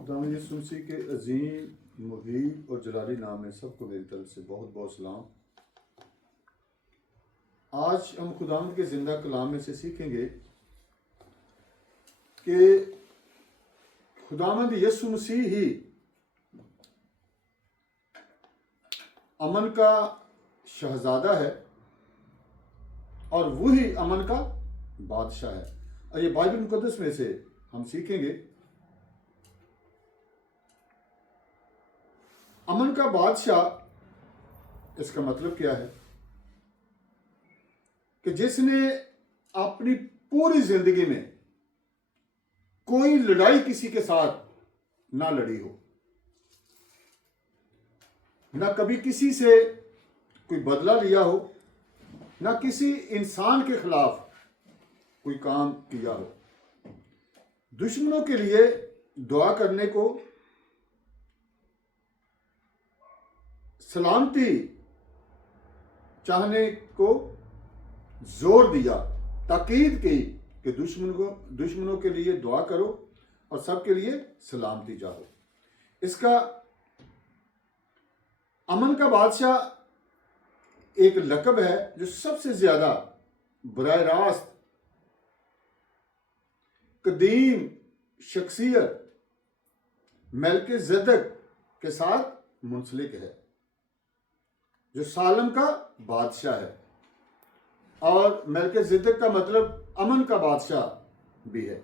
खुदावंद यीशु मसीह के अजीम मुहीब और जलाली नाम में सबको मेरी तरफ से बहुत बहुत सलाम। आज हम खुदावंद के जिंदा कलाम में से सीखेंगे कि खुदावंद यीशु मसीह ही अमन का शहजादा है और वही अमन का बादशाह है। और ये बाइबल मुकद्दस में से हम सीखेंगे अमन का बादशाह। इसका मतलब क्या है कि जिसने अपनी पूरी जिंदगी में कोई लड़ाई किसी के साथ ना लड़ी हो, ना कभी किसी से कोई बदला लिया हो, ना किसी इंसान के खिलाफ कोई काम किया हो, दुश्मनों के लिए दुआ करने को, सलामती चाहने को जोर दिया, ताकीद की कि दुश्मनों के लिए दुआ करो और सबके लिए सलामती चाहो। इसका अमन का बादशाह एक लक़ब है जो सबसे ज्यादा बराह रास्त कदीम शख्सियत मेल्किज़ेदेक के साथ मुंसलिक है, जो सालम का बादशाह है। और मेल्किज़ेदेक का मतलब अमन का बादशाह भी है।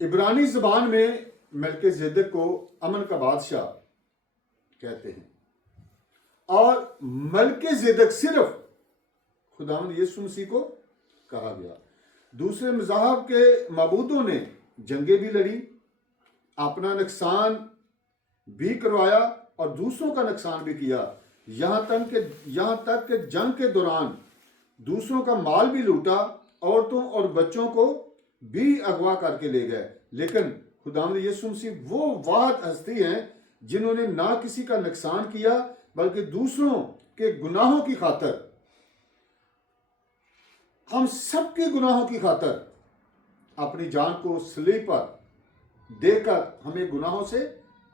इब्रानी ज़बान में मेल्किज़ेदेक को अमन का बादशाह कहते हैं। और मेल्किज़ेदेक सिर्फ खुदावंद यीशु मसीह को कहा गया। दूसरे मज़ाहब के मबूदों ने जंगें भी लड़ी, अपना नुकसान भी करवाया और दूसरों का नुकसान भी किया। यहाँ तक कि जंग के दौरान दूसरों का माल भी लूटा, औरतों और बच्चों को भी अगवा करके ले गए। लेकिन खुदावंद यीशु मसीह वो वाहिद हस्ती हैं जिन्होंने ना किसी का नुकसान किया बल्कि दूसरों के गुनाहों की खातर, हम सबके गुनाहों की खातर अपनी जान को सलीब पर देकर हमें गुनाहों से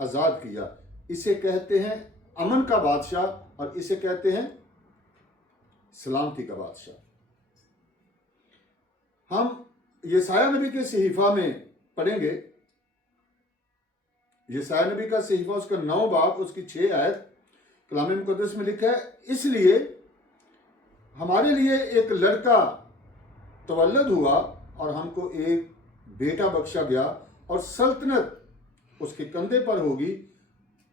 आजाद किया। इसे कहते हैं अमन का बादशाह और इसे कहते हैं सलामती का बादशाह। हम यशायाह नबी के सहीफा में पढ़ेंगे। यशायाह नबी का सहीफा उसका 9 बाब उसकी 6 आयत कलाम मुकद्दस में लिखा है, इसलिए हमारे लिए एक लड़का तवल्लद हुआ और हमको एक बेटा बख्शा गया और सल्तनत उसके कंधे पर होगी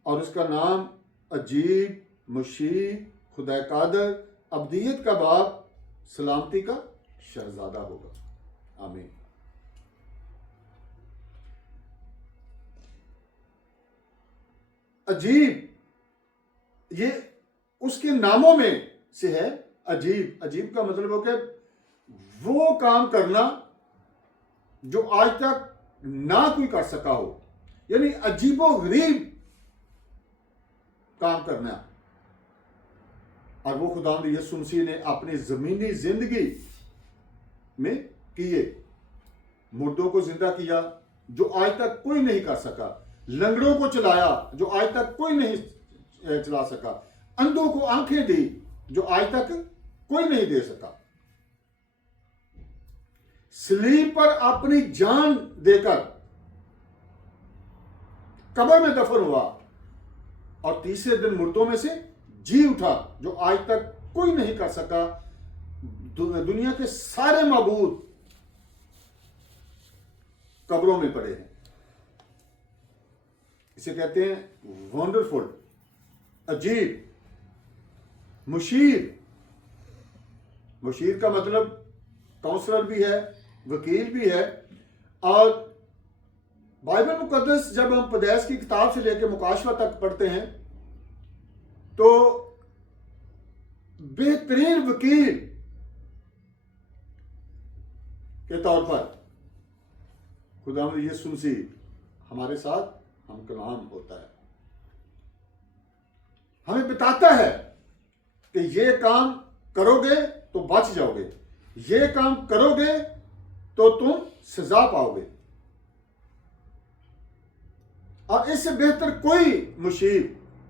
और उसका नाम अजीब, मुशीर, खुदा कादर, अब्दियत का बाप, सलामती का शहजादा होगा। आमीन। अजीब, ये उसके नामों में से है। अजीब, अजीब का मतलब हो कि वो काम करना जो आज तक ना कोई कर सका हो, यानी अजीबो गरीब काम करना। और वो खुदावंद यीशु मसीह ने अपनी जमीनी जिंदगी में किए। मुर्दों को जिंदा किया जो आज तक कोई नहीं कर सका, लंगड़ों को चलाया जो आज तक कोई नहीं चला सका, अंधों को आंखें दी जो आज तक कोई नहीं दे सका, सलीब पर अपनी जान देकर कब्र में दफन हुआ और तीसरे दिन मुर्दों में से जी उठा जो आज तक कोई नहीं कर सका। दुनिया के सारे माबूद कब्रों में पड़े हैं। इसे कहते हैं वंडरफुल, अजीब, मुशीर। मुशीर का मतलब काउंसलर भी है, वकील भी है। और बाइबल मुकद्दस जब हम पैदाइश की किताब से लेकर मुकाशवा तक पढ़ते हैं तो बेहतरीन वकील के तौर पर खुदावंद यीशु मसीह हमारे साथ हम कलाम होता है, हमें बताता है कि ये काम करोगे तो बच जाओगे, ये काम करोगे तो तुम सजा पाओगे, और इससे बेहतर कोई मुशीर,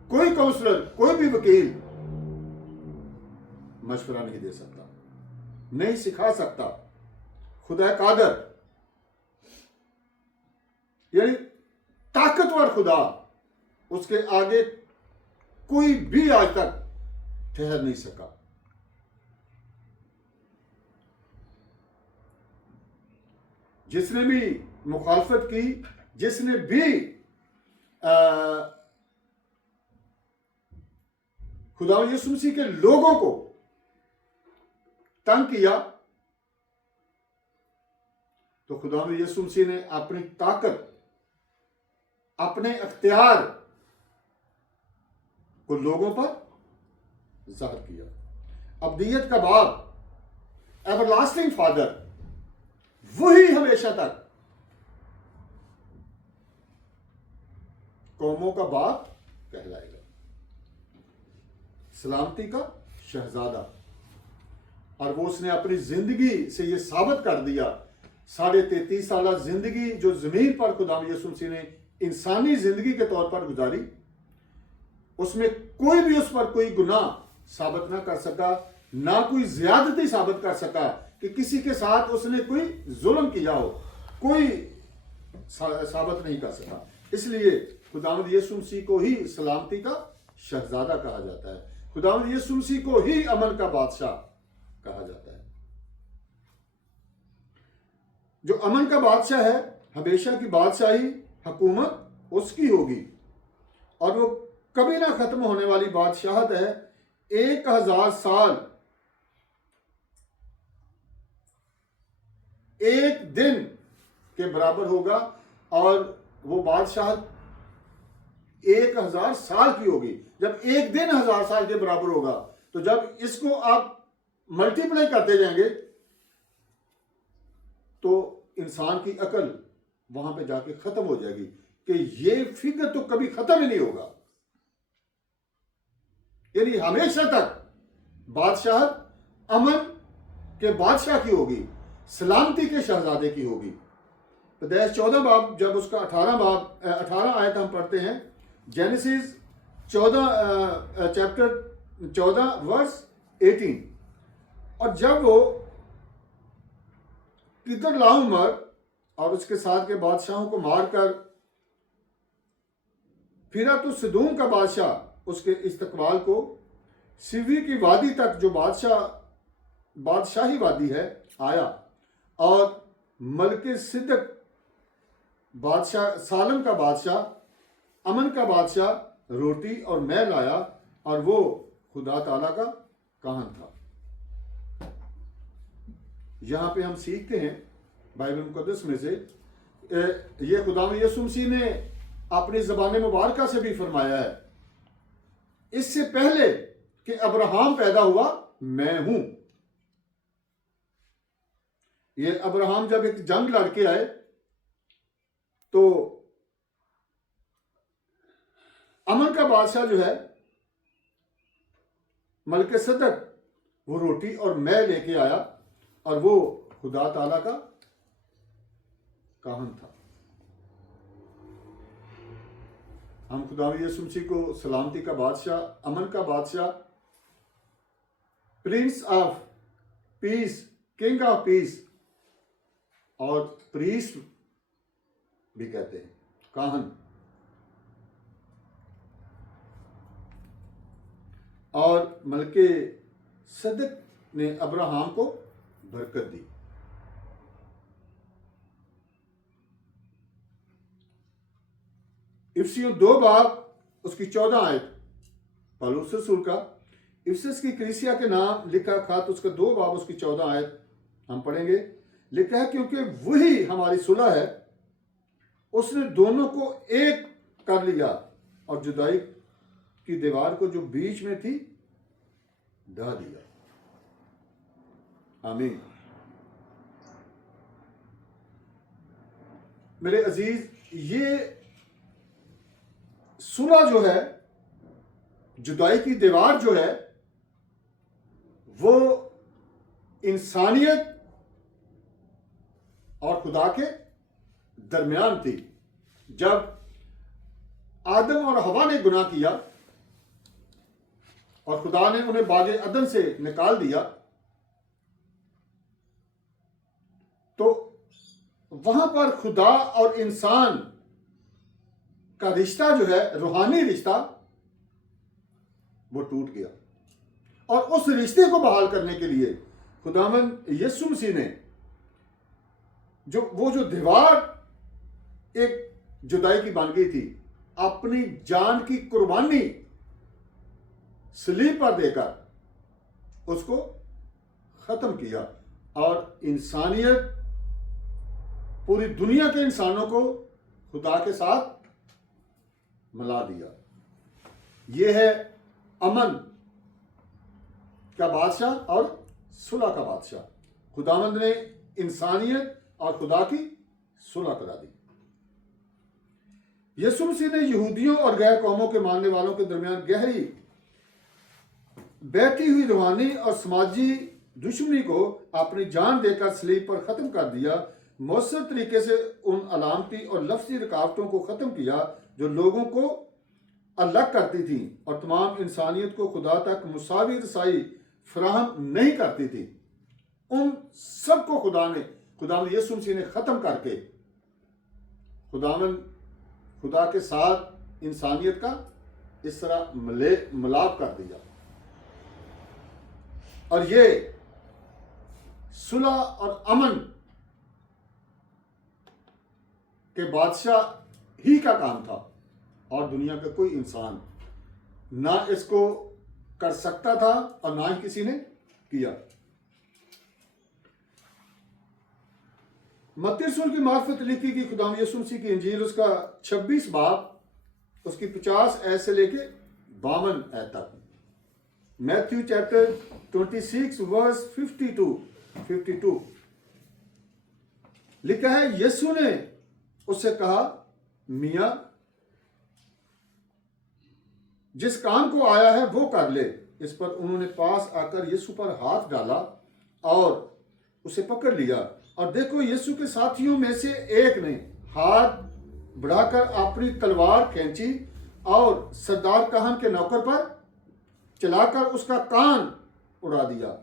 कोई काउंसलर, कोई भी वकील मशवरा नहीं दे सकता, नहीं सिखा सकता। खुदा कादर यानी ताकतवर खुदा, उसके आगे कोई भी आज तक ठहर नहीं सका। जिसने भी मुखालफत की, जिसने भी खुदा यीशु मसीह के लोगों को तंग किया, तो खुदा यीशु मसीह ने अपनी ताकत, अपने अख्तियार को लोगों पर जाहिर किया। अब्दियत का बाप, एवरलास्टिंग फादर, वही हमेशा तक कौमों का बाप कहलाएगा, सलामती का शहजादा। और वो उसने अपनी जिंदगी से ये साबित कर दिया। 33.5 साल जिंदगी जो जमीन पर खुदा यीशु मसीह ने इंसानी जिंदगी के तौर पर गुजारी, उसमें कोई भी उस पर कोई गुनाह साबित ना कर सका, ना कोई ज्यादती साबित कर सका कि किसी के साथ उसने कोई जुल्म किया हो, कोई साबित नहीं कर सका। इसलिए खुदावंद यीशु मसीह को ही सलामती का शहजादा कहा जाता है, खुदावंद यीशु मसीह को ही अमन का बादशाह कहा जाता है। जो अमन का बादशाह है, हमेशा की बादशाही हुकूमत उसकी होगी और वो कभी ना खत्म होने वाली बादशाहत है। 1000 साल एक दिन के बराबर होगा और वो बादशाहत 1000 साल की होगी। जब एक दिन 1000 साल के बराबर होगा, तो जब इसको आप मल्टीप्लाई करते जाएंगे तो इंसान की अकल वहां पे जाके खत्म हो जाएगी कि ये फिगर तो कभी खत्म ही नहीं होगा। यानी हमेशा तक बादशाहत अमन के बादशाह की होगी, सलामती के शहजादे की होगी। पैदाइश 14 बाब, जब उसका 18 आयत हम पढ़ते हैं, जेनेसिस 14 चैप्टर 14 वर्स 18। और जब वो किदर लाउमर और उसके साथ के बादशाहों को मारकर फिरा, तो सिदूम का बादशाह उसके इस्तकबाल को सिवी की वादी तक, जो बादशाही वादी है, आया और मलके सिद्दक बादशाह, सालम का बादशाह, अमन का बादशाह रोटी और मैं लाया और वो खुदा ताला का काहन था। यहां पे हम सीखते हैं बाइबल मुकद्दस में से, ये खुदा यीशु मसीह ने अपनी ज़बान मुबारका से भी फरमाया है, इससे पहले कि अब्राहम पैदा हुआ मैं हूं। ये अब्राहम जब एक जंग लड़के आए तो अमन का बादशाह जो है मलके सदक, वो रोटी और मैं लेके आया और वो खुदा ताला का काहन था। हम खुदा यीशु मसीह को सलामती का बादशाह, अमन का बादशाह, Prince of peace, king of peace और प्रीस्ट भी कहते हैं, काहन। और मलके सदक ने अब्राहम को बरकत दी। इफिसियों 2 बाब उसकी 14 आयत, पौलुस रसूल का इफिसस की कलीसिया के नाम लिखा खत, उसका 2 बाब उसकी 14 आयत हम पढ़ेंगे। लिखा है, क्योंकि वही हमारी सुलह है, उसने दोनों को एक कर लिया और जुदाई की दीवार को जो बीच में थी ढा दिया। आमीन। मेरे अजीज, ये सुलह जो है, जुदाई की दीवार जो है, वो इंसानियत और खुदा के दरमियान थी। जब आदम और हवा ने गुनाह किया और खुदा ने उन्हें बागे अदन से निकाल दिया, तो वहां पर खुदा और इंसान का रिश्ता जो है, रूहानी रिश्ता, वो टूट गया। और उस रिश्ते को बहाल करने के लिए खुदावंद यीशु मसीह ने जो दीवार एक जुदाई की बन गई थी, अपनी जान की कुर्बानी सलीब पर देकर उसको खत्म किया और इंसानियत, पूरी दुनिया के इंसानों को खुदा के साथ मिला दिया। यह है अमन का बादशाह और सुलह का बादशाह। खुदावंद ने इंसानियत और खुदा की सुलह करा दी। यीशु मसीह ने यहूदियों और गैर कौमों के मानने वालों के दरमियान गहरी बैठी हुई रूहानी और समाजी दुश्मनी को अपनी जान देकर सलीब पर खत्म कर दिया। मौसर तरीके से उन अलामती और लफ्जी रुकावटों को खत्म किया जो लोगों को अलग करती थी और तमाम इंसानियत को खुदा तक मुसावी रसाई फराहम नहीं करती थी। उन सब को खुदावंद यीशु मसीह ने खत्म करके खुदा के साथ इंसानियत का इस तरह मिलाप कर दिया। और ये सुलह और अमन के बादशाह ही का काम था और दुनिया का कोई इंसान ना इसको कर सकता था और ना ही किसी ने किया। मत्ती रसूल की मार्फत लिखी कि खुदावंद यीशु मसीह की इंजील उसका 26 बाब उसकी 50 ऐत से लेके 52 ऐत तक। मैथ्यू चैप्टर 26 वर्स 52 लिखा है, यीशु ने उससे कहा, मियां जिस काम को आया है वो कर ले। इस पर उन्होंने पास आकर यीशु पर हाथ डाला और उसे पकड़ लिया। और देखो, यीशु के साथियों में से एक ने हाथ बढ़ाकर अपनी तलवार खींची और सरदार कहन के नौकर पर चलाकर उसका कान उड़ा दिया।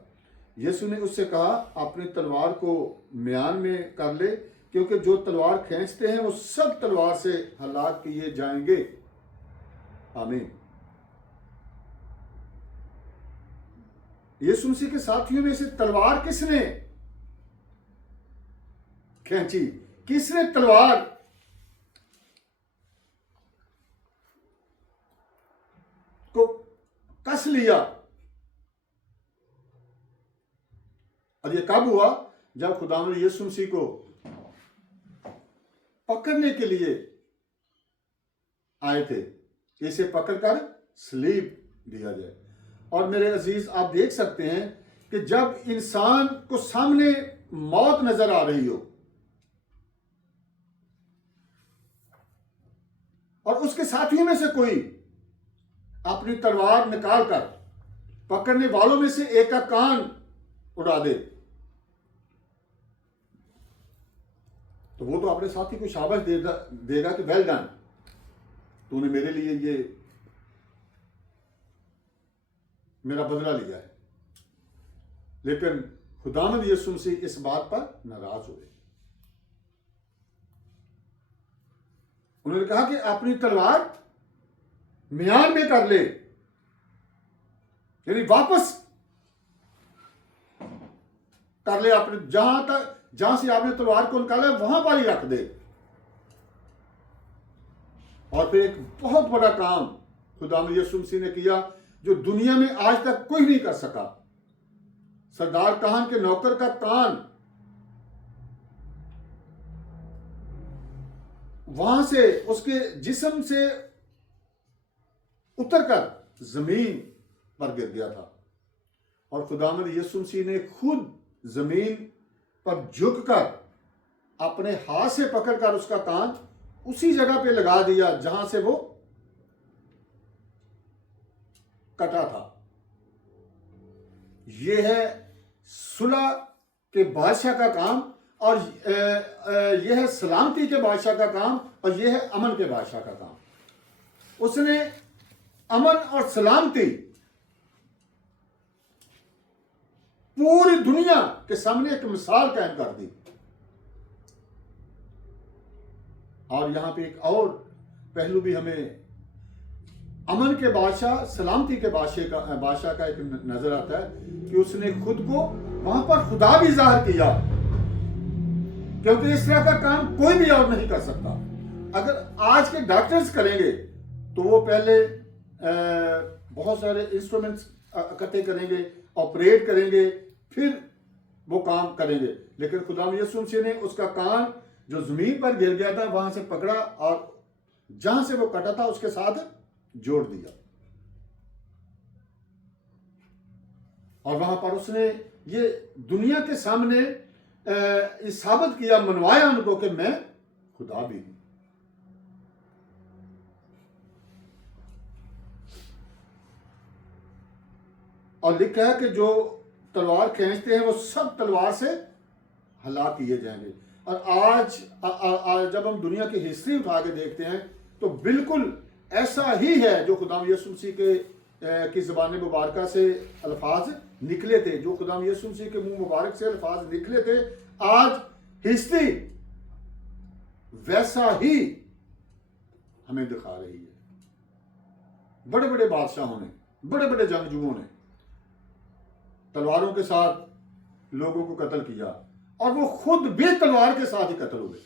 यीशु ने उससे कहा, अपनी तलवार को म्यान में कर ले, क्योंकि जो तलवार खींचते हैं वो सब तलवार से हलाक किए जाएंगे। आमीन। यीशु मसीह के साथियों में से तलवार किसने खींची? किसने तलवार को कस लिया? और ये कब हुआ? जब खुदावंद यीशु मसीह को पकड़ने के लिए आए थे, इसे पकड़कर सलीब दिया जाए। और मेरे अजीज, आप देख सकते हैं कि जब इंसान को सामने मौत नजर आ रही हो और उसके साथियों में से कोई अपनी तलवार निकालकर पकड़ने वालों में से एक का कान उड़ा दे, तो वो तो अपने साथी को शाबाश देगा कि वेल डन, तूने मेरे लिए ये मेरा बदला लिया है। लेकिन खुदावंद यीशु मसीह इस बात पर नाराज हुए। उन्होंने कहा कि अपनी तलवार म्यान में कर ले, यानी वापस कर ले, अपने जहां से आपने तलवार को निकाला वहां पर ही रख दे। और फिर एक बहुत बड़ा काम खुदावंद यीशु मसीह ने किया जो दुनिया में आज तक कोई नहीं कर सका। सरदार कहन के नौकर का कान वहां से उसके जिस्म से उतरकर जमीन पर गिर गया था और खुदावंद यीशु मसीह ने खुद जमीन पर झुककर अपने हाथ से पकड़कर उसका कान उसी जगह पे लगा दिया जहां से वो कटा था। यह है सुलह के बादशाह का काम और यह है सलामती के बादशाह का काम और यह है अमन के बादशाह का काम। उसने अमन और सलामती पूरी दुनिया के सामने एक मिसाल कायम कर दी। और यहां पे एक और पहलू भी हमें अमन के बादशाह, सलामती के बादशाह का एक नजर आता है कि उसने खुद को वहां पर खुदा भी जाहिर किया, क्योंकि इस तरह का काम कोई भी और नहीं कर सकता। अगर आज के डॉक्टर्स करेंगे तो वो पहले बहुत सारे इंस्ट्रूमेंट्स इकट्ठे करेंगे, ऑपरेट करेंगे, फिर वो काम करेंगे। लेकिन खुदा यीशु मसीह ने उसका कान जो जमीन पर गिर गया था वहां से पकड़ा और जहां से वो कटा था उसके साथ जोड़ दिया। और वहां पर उसने ये दुनिया के सामने साबित किया, मनवाया उनको कि मैं खुदा भी हूं। और लिखा है कि जो तलवार खींचते हैं वो सब तलवार से हलाक किए जाएंगे। और आज जब हम दुनिया की हिस्ट्री उठा के देखते हैं तो बिल्कुल ऐसा ही है जो खुदा यीशु मसीह की ज़बान मुबारक से अल्फाज निकले थे, जो खुदा यीशु मसीह के मुंह मुबारक से अल्फाज निकले थे, आज हिस्ट्री वैसा ही हमें दिखा रही है। बड़े बड़े बादशाहों ने, बड़े बड़े जंगजुओं ने तलवारों के साथ लोगों को कत्ल किया और वो खुद भी तलवार के साथ ही कत्ल हुए।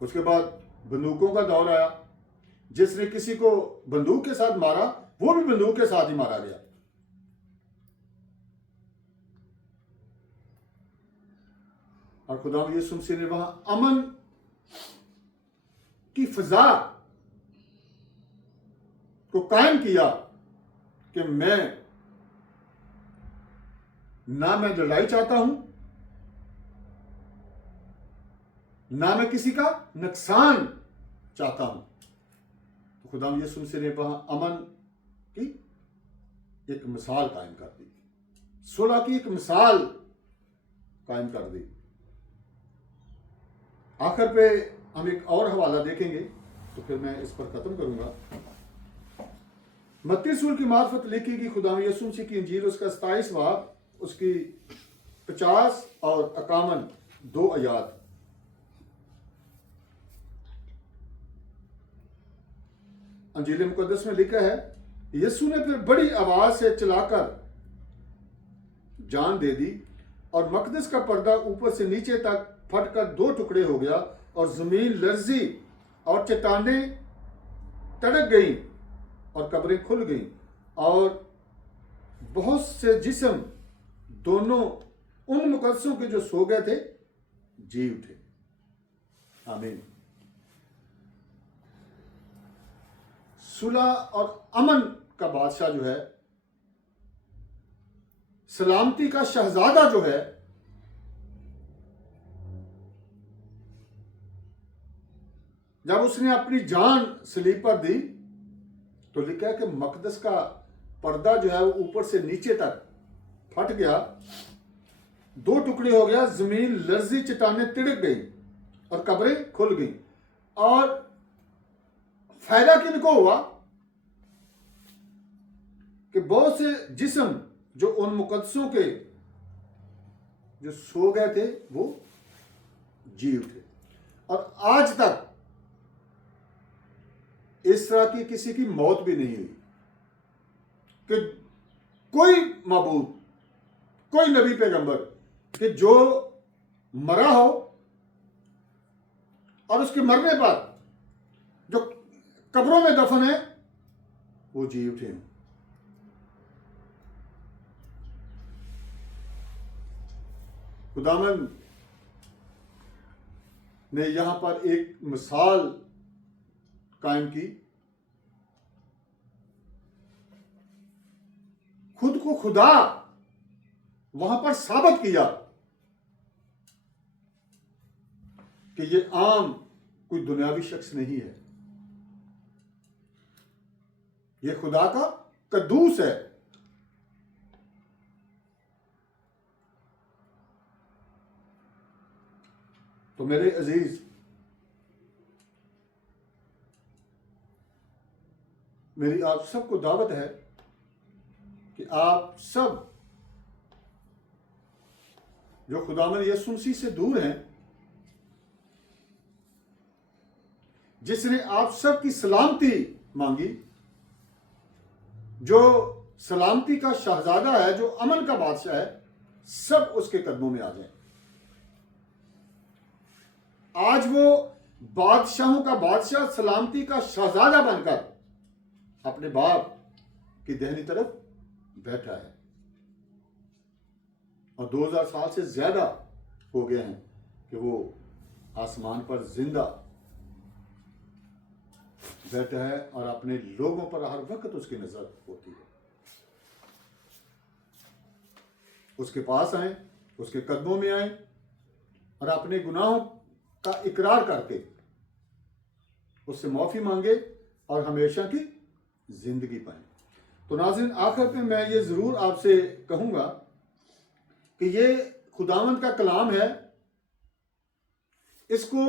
उसके बाद बंदूकों का दौर आया। जिसने किसी को बंदूक के साथ मारा वो भी बंदूक के साथ ही मारा गया। और खुदा यीशु मसीह ने वहां अमन की फिजा को कायम किया कि ना मैं लड़ाई चाहता हूं, ना मैं किसी का नुकसान चाहता हूं। तो खुदा यीशु मसीह ने वहां अमन की एक मिसाल कायम कर दी, सुलह की एक मिसाल कायम कर दी। आखिर पे हम एक और हवाला देखेंगे तो फिर मैं इस पर खत्म करूंगा। मत्ती रसूल की मार्फत लिखी गई खुदा यीशु मसीह की इंजील, उसका 27 बाब, उसकी 50 और 51 दो आयात। अंजील मुकद्दस में लिखा है, यीशु ने फिर बड़ी आवाज से चिल्लाकर जान दे दी और मकदस का पर्दा ऊपर से नीचे तक फटकर दो टुकड़े हो गया और जमीन लर्जी और चट्टानें तड़क गई और कब्रें खुल गई और बहुत से जिस्म दोनों उन मुकद्दसों के जो सो गए थे जी उठे। आमीन। सुलह और अमन का बादशाह जो है, सलामती का शहजादा जो है, जब उसने अपनी जान सलीब पर दी तो लिखा है कि मकदस का पर्दा जो है वो ऊपर से नीचे तक फट गया, दो टुकड़े हो गया, जमीन लर्जी, चट्टानें तिड़क गई और कब्रें खुल गई। और फायदा किनको हुआ कि बहुत से जिस्म जो उन मुकद्दसों के जो सो गए थे वो जी उठे। और आज तक इस तरह की किसी की मौत भी नहीं हुई कि कोई मबूद, कोई नबी पैगंबर कि जो मरा हो और उसके मरने पर जो कब्रों में दफन है वो जी उठे। खुदावंद ने यहां पर एक मिसाल कायम की, खुद को खुदा वहां पर साबित किया कि ये आम कोई दुनियावी शख्स नहीं है, ये खुदा का कद्दूस है। तो मेरे अजीज, मेरी आप सबको दावत है कि आप सब जो खुदावंद यीशु मसीह से दूर हैं, जिसने आप सब की सलामती मांगी, जो सलामती का शहजादा है, जो अमन का बादशाह है, सब उसके कदमों में आ जाएं। आज वो बादशाहों का बादशाह, सलामती का शहजादा बनकर अपने बाप की दाहिनी तरफ बैठा है और 2000 साल से ज्यादा हो गए हैं कि वो आसमान पर जिंदा बैठा है और अपने लोगों पर हर वक्त उसकी नजर होती है। उसके पास आए, उसके कदमों में आए और अपने गुनाहों का इकरार करके उससे माफी मांगे और हमेशा की जिंदगी पाए। तो नाज़रीन, आखिर में मैं ये जरूर आपसे कहूंगा कि ये खुदावंद का कलाम है, इसको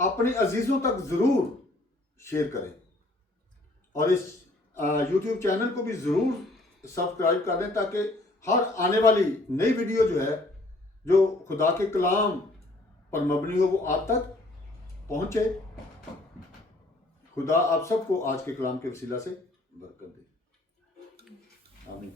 अपने अजीजों तक जरूर शेयर करें और इस YouTube चैनल को भी जरूर सब्सक्राइब कर दें ताकि हर आने वाली नई वीडियो जो है, जो खुदा के कलाम पर मबनी हो, वो आप तक पहुंचे। खुदा आप सबको आज के कलाम के वसीला से बरकत दे। आमीन।